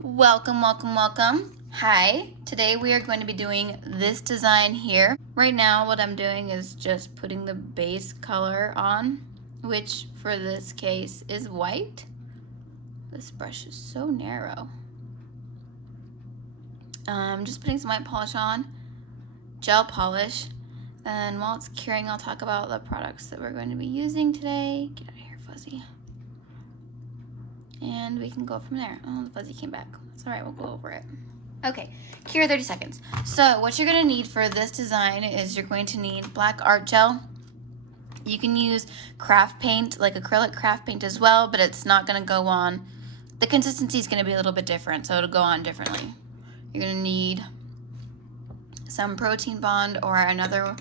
Welcome, welcome, welcome. Hi, today we are going to be doing this design here. Right now what I'm doing is just putting the base color on, which for this case is white. This brush is so narrow. Just putting some white polish on, gel polish, and while it's curing I'll talk about the products that we're going to be using today. Get out of here, Fuzzy. And we can go from there. Oh, the fuzzy came back. That's all right, we'll go over it. Okay, cure 30 seconds. So what you're gonna need for this design is you're going to need black art gel. You can use craft paint, like acrylic craft paint as well, but it's not gonna go on. The consistency is gonna be a little bit different, so it'll go on differently. You're gonna need some protein bond or another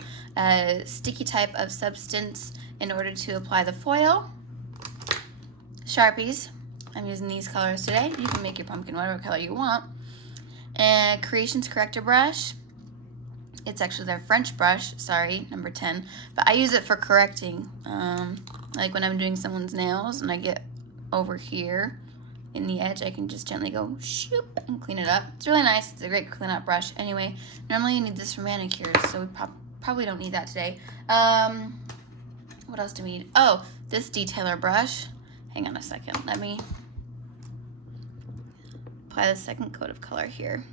sticky type of substance in order to apply the foil. Sharpies. I'm using these colors today. You can make your pumpkin whatever color you want. And Creations Corrector brush. It's actually their French brush, sorry, number 10. But I use it for correcting. Like when I'm doing someone's nails and I get over here in the edge, I can just gently go shoop and clean it up. It's really nice. It's a great clean up brush. Anyway, normally you need this for manicures, so we probably don't need that today. What else do we need? Oh, this detailer brush. Hang on a second. Let me apply the second coat of color here.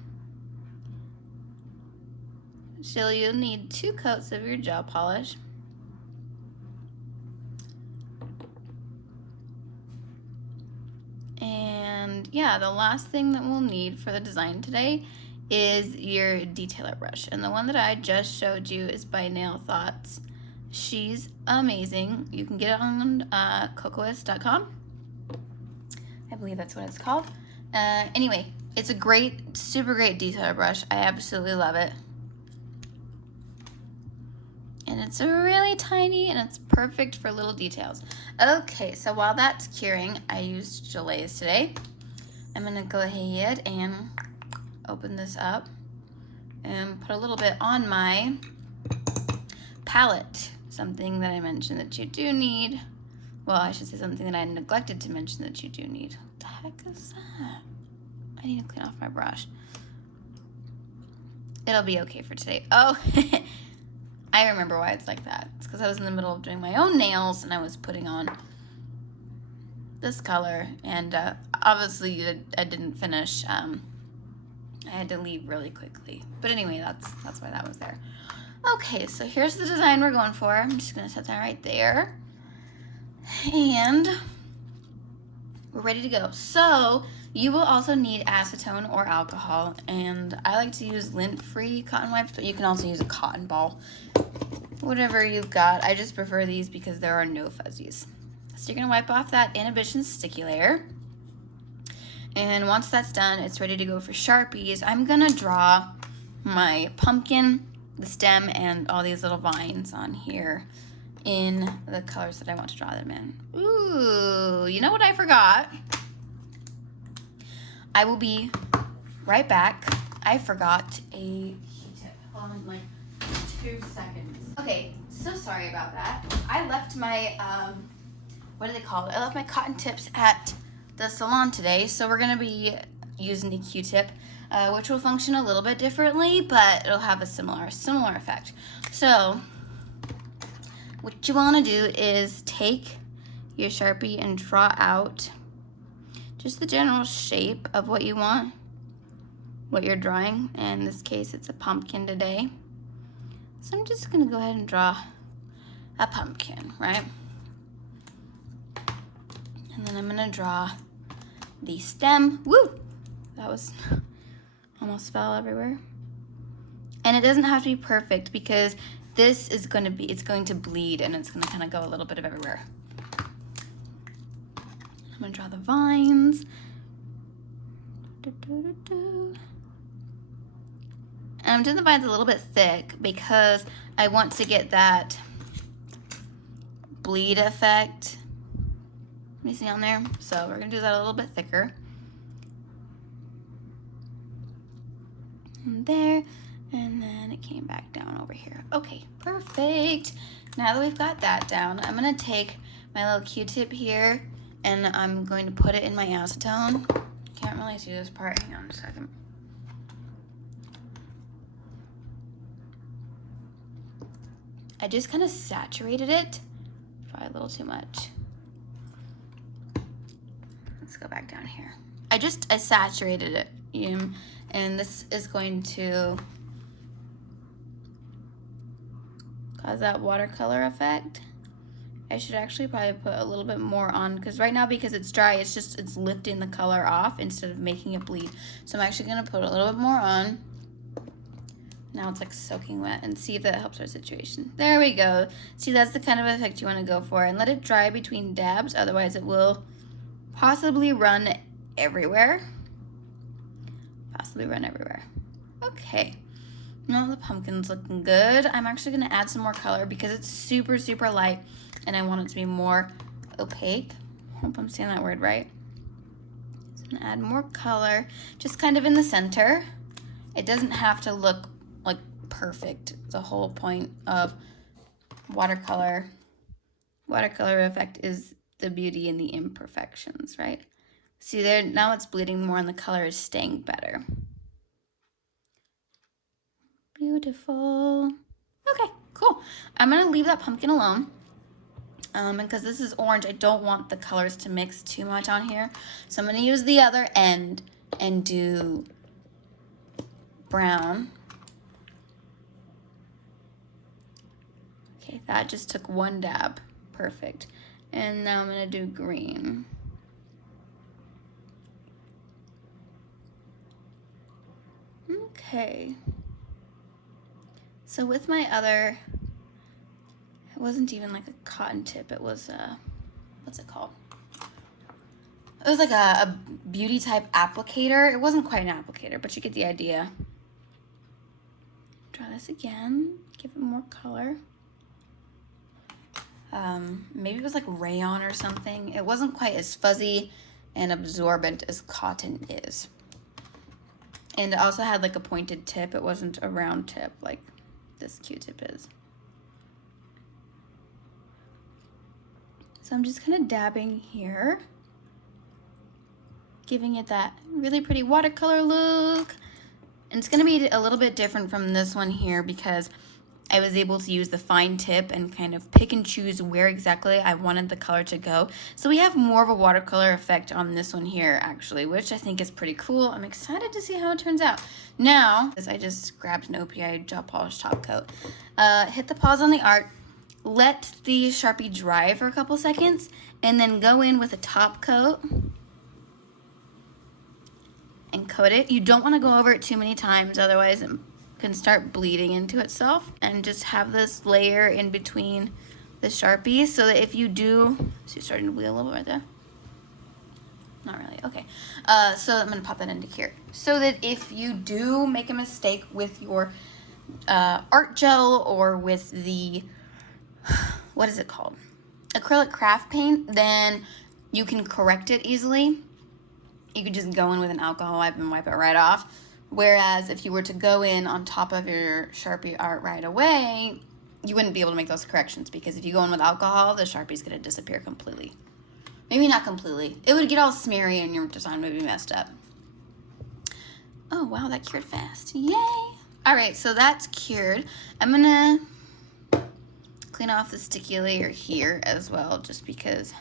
So you'll need 2 coats of your gel polish. And yeah, the last thing that we'll need for the design today is your detailer brush. And the one that I just showed you is by Nail Thoughts. She's amazing. You can get it on cocoas.com. I believe that's what it's called. Anyway, it's a great, super great detailer brush. I absolutely love it. And it's really tiny and it's perfect for little details. Okay, so while that's curing, I used gelaze today. I'm gonna go ahead and open this up and put a little bit on my palette. Something that I mentioned that you do need. Well, I should say something that I neglected to mention that you do need. What the heck is that? I need to clean off my brush. It'll be okay for today. Oh, I remember why it's like that. It's because I was in the middle of doing my own nails and I was putting on this color. And obviously I didn't finish. I had to leave really quickly. But anyway, that's why that was there. Okay, so here's the design we're going for. I'm just gonna set that right there. And we're ready to go. So you will also need acetone or alcohol, and I like to use lint-free cotton wipes, but you can also use a cotton ball. Whatever you've got. I just prefer these because there are no fuzzies. So you're gonna wipe off that inhibition sticky layer. And once that's done, it's ready to go for Sharpies. I'm gonna draw my pumpkin, the stem, and all these little vines on here in the colors that I want to draw them in. Ooh, you know what I forgot? I will be right back. I forgot a Q-tip. Hold on like 2 seconds. Okay, so sorry about that. I left my, what do they call it? I left my cotton tips at the salon today, so we're gonna be using the Q-tip, which will function a little bit differently, but it'll have a similar effect. So what you want to do is take your Sharpie and draw out just the general shape of what you want, what you're drawing. In this case, it's a pumpkin today. So I'm just gonna go ahead and draw a pumpkin, right? And then I'm gonna draw the stem. Woo! That was almost fell everywhere. And it doesn't have to be perfect because this is going to be, it's going to bleed and it's going to kind of go a little bit of everywhere. I'm going to draw the vines. And I'm doing the vines a little bit thick because I want to get that bleed effect. You see on there? So we're going to do that a little bit thicker. And there. And then it came back down over here. Okay, perfect. Now that we've got that down, I'm gonna take my little Q-tip here and I'm going to put it in my acetone. Can't really I see this part. Hang on a second. I just kind of saturated it. Probably a little too much. Let's go back down here. I saturated it, and this is going to cause that watercolor effect. I should actually probably put a little bit more on, because right now, because it's dry, it's lifting the color off instead of making it bleed. So I'm actually gonna put a little bit more on. Now it's like soaking wet, and see if that helps our situation. There we go. See, that's the kind of effect you want to go for, and let it dry between dabs, otherwise it will possibly run everywhere. Okay. Now the pumpkin's looking good. I'm actually gonna add some more color because it's super, super light and I want it to be more opaque. Hope I'm saying that word right. So I'm gonna add more color, just kind of in the center. It doesn't have to look like perfect. The whole point of watercolor effect is the beauty in the imperfections, right? See there, now it's bleeding more and the color is staying better. Beautiful. Okay, cool. I'm gonna leave that pumpkin alone. Because this is orange, I don't want the colors to mix too much on here. So I'm gonna use the other end and do brown. Okay, that just took one dab. Perfect. And now I'm gonna do green. Okay. So with my other, it wasn't even like a cotton tip, it was what's it called? It was like a beauty type applicator. It wasn't quite an applicator, but you get the idea. Try this again, give it more color. Maybe it was like rayon or something. It wasn't quite as fuzzy and absorbent as cotton is. And it also had like a pointed tip. It wasn't a round tip like this Q-tip is. So I'm just kind of dabbing here, giving it that really pretty watercolor look. And it's gonna be a little bit different from this one here because I was able to use the fine tip and kind of pick and choose where exactly I wanted the color to go. So we have more of a watercolor effect on this one here actually, which I think is pretty cool. I'm excited to see how it turns out. Now, I just grabbed an OPI gel polish top coat. Hit the pause on the art, let the Sharpie dry for a couple seconds, and then go in with a top coat and coat it. You don't want to go over it too many times, otherwise it can start bleeding into itself. And just have this layer in between the Sharpie so that if you do, so you're starting to bleed a little bit right there. Not really, okay. So I'm gonna pop that into here. So that if you do make a mistake with your art gel or with the, what is it called? Acrylic craft paint, then you can correct it easily. You could just go in with an alcohol wipe and wipe it right off. Whereas if you were to go in on top of your Sharpie art right away, you wouldn't be able to make those corrections because if you go in with alcohol, the Sharpie's gonna disappear completely. Maybe not completely. It would get all smeary and your design would be messed up. Oh wow, that cured fast. Yay! All right, so that's cured. I'm gonna clean off the sticky layer here as well, just because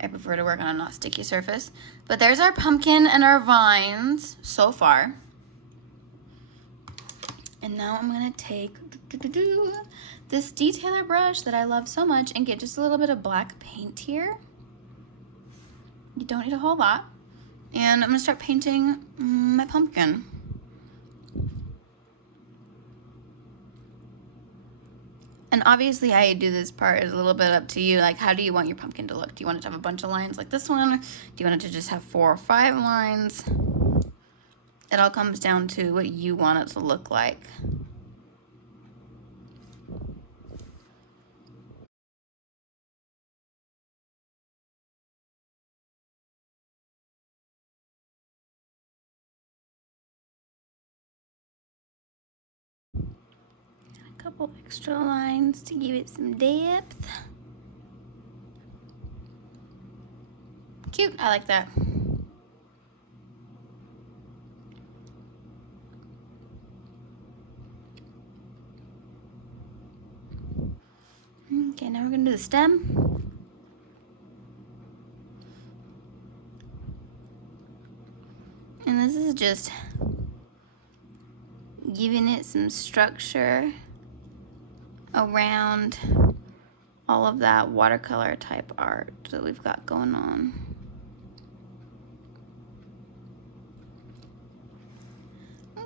I prefer to work on a not sticky surface. But there's our pumpkin and our vines so far. And now I'm gonna take this detailer brush that I love so much and get just a little bit of black paint here. You don't need a whole lot. And I'm gonna start painting my pumpkin. And obviously I do this part is a little bit up to you. Like, how do you want your pumpkin to look? Do you want it to have a bunch of lines like this one? Do you want it to just have 4 or 5 lines? It all comes down to what you want it to look like. A couple extra lines to give it some depth. Cute, I like that. Okay, now we're gonna do the stem. And this is just giving it some structure around all of that watercolor type art that we've got going on.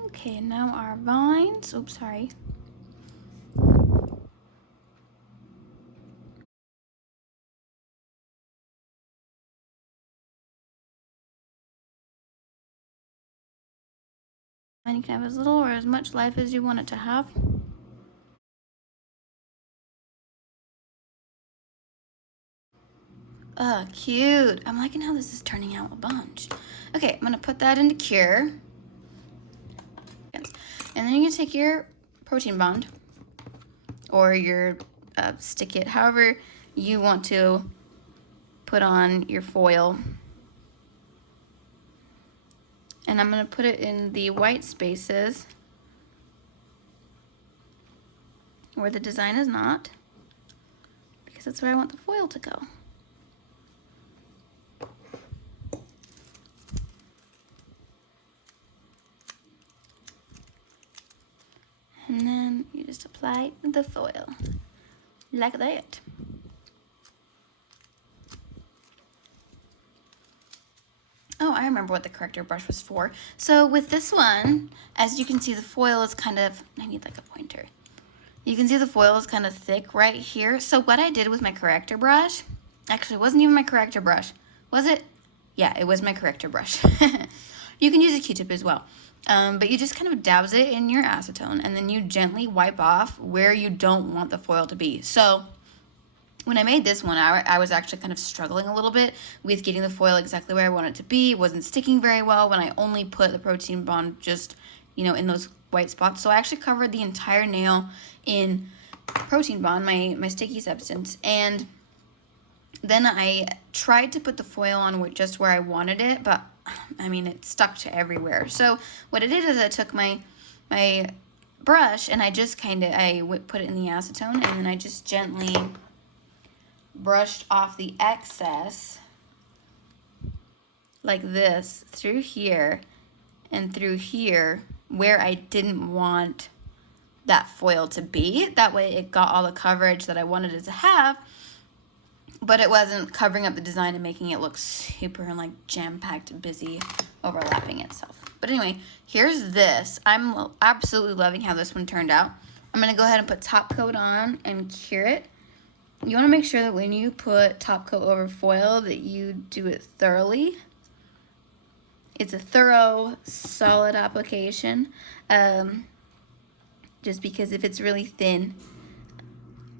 Okay, now our vines, oops, sorry. And you can have as little or as much life as you want it to have. Cute. I'm liking how this is turning out a bunch. Okay, I'm gonna put that into cure. And then you're gonna take your protein bond or your stick it, however you want to put on your foil. And I'm gonna put it in the white spaces where the design is not, because that's where I want the foil to go. And then you just apply the foil like that. Oh, I remember what the corrector brush was for. So with this one, as you can see, the foil is kind of, I need like a pointer. You can see the foil is kind of thick right here. So what I did with my corrector brush, actually it wasn't even my corrector brush. Was it? Yeah, it was my corrector brush. You can use a Q-tip as well. But you just kind of dabs it in your acetone and then you gently wipe off where you don't want the foil to be. So when I made this one, I was actually kind of struggling a little bit with getting the foil exactly where I want it to be. It wasn't sticking very well when I only put the protein bond just, you know, in those white spots. So I actually covered the entire nail in protein bond, my sticky substance. And then I tried to put the foil on just where I wanted it, but I mean, it stuck to everywhere. So what I did is I took my brush and I just kind of, put it in the acetone and then I just gently brushed off the excess like this through here and through here where I didn't want that foil to be. That way it got all the coverage that I wanted it to have, but it wasn't covering up the design and making it look super like jam-packed, busy, overlapping itself. But anyway, here's this. I'm absolutely loving how this one turned out. I'm gonna go ahead and put top coat on and cure it. You wanna make sure that when you put top coat over foil that you do it thoroughly. It's a thorough, solid application. Just because if it's really thin,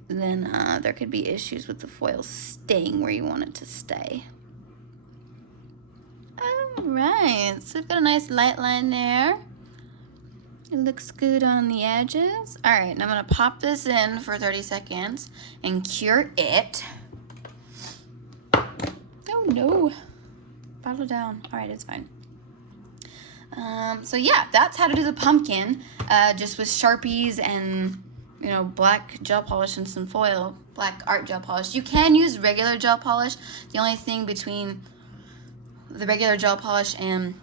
then there could be issues with the foil staying where you want it to stay. All right, so we've got a nice light line there. It looks good on the edges. All right, now I'm gonna pop this in for 30 seconds and cure it. Oh no, bottle down. All right, it's fine. So yeah, that's how to do the pumpkin, just with Sharpies and, you know, black gel polish and some foil, black art gel polish. You can use regular gel polish. The only thing between the regular gel polish and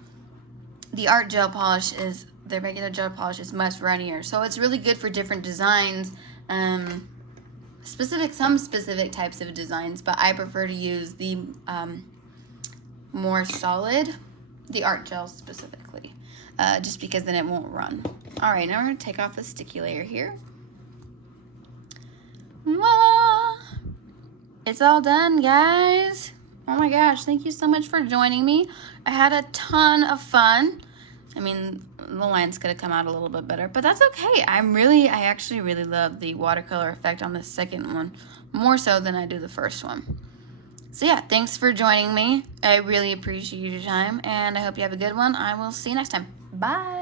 the art gel polish is the regular gel polish is much runnier. So it's really good for different designs, some specific types of designs, but I prefer to use the more solid, the art gel specifically, just because then it won't run. All right, now we're gonna take off the sticky layer here. Voila! It's all done, guys. Oh my gosh, thank you so much for joining me. I had a ton of fun. I mean, the lines could have come out a little bit better, but that's okay. I actually really love the watercolor effect on the second one, more so than I do the first one. So yeah, thanks for joining me. I really appreciate your time, and I hope you have a good one. I will see you next time. Bye.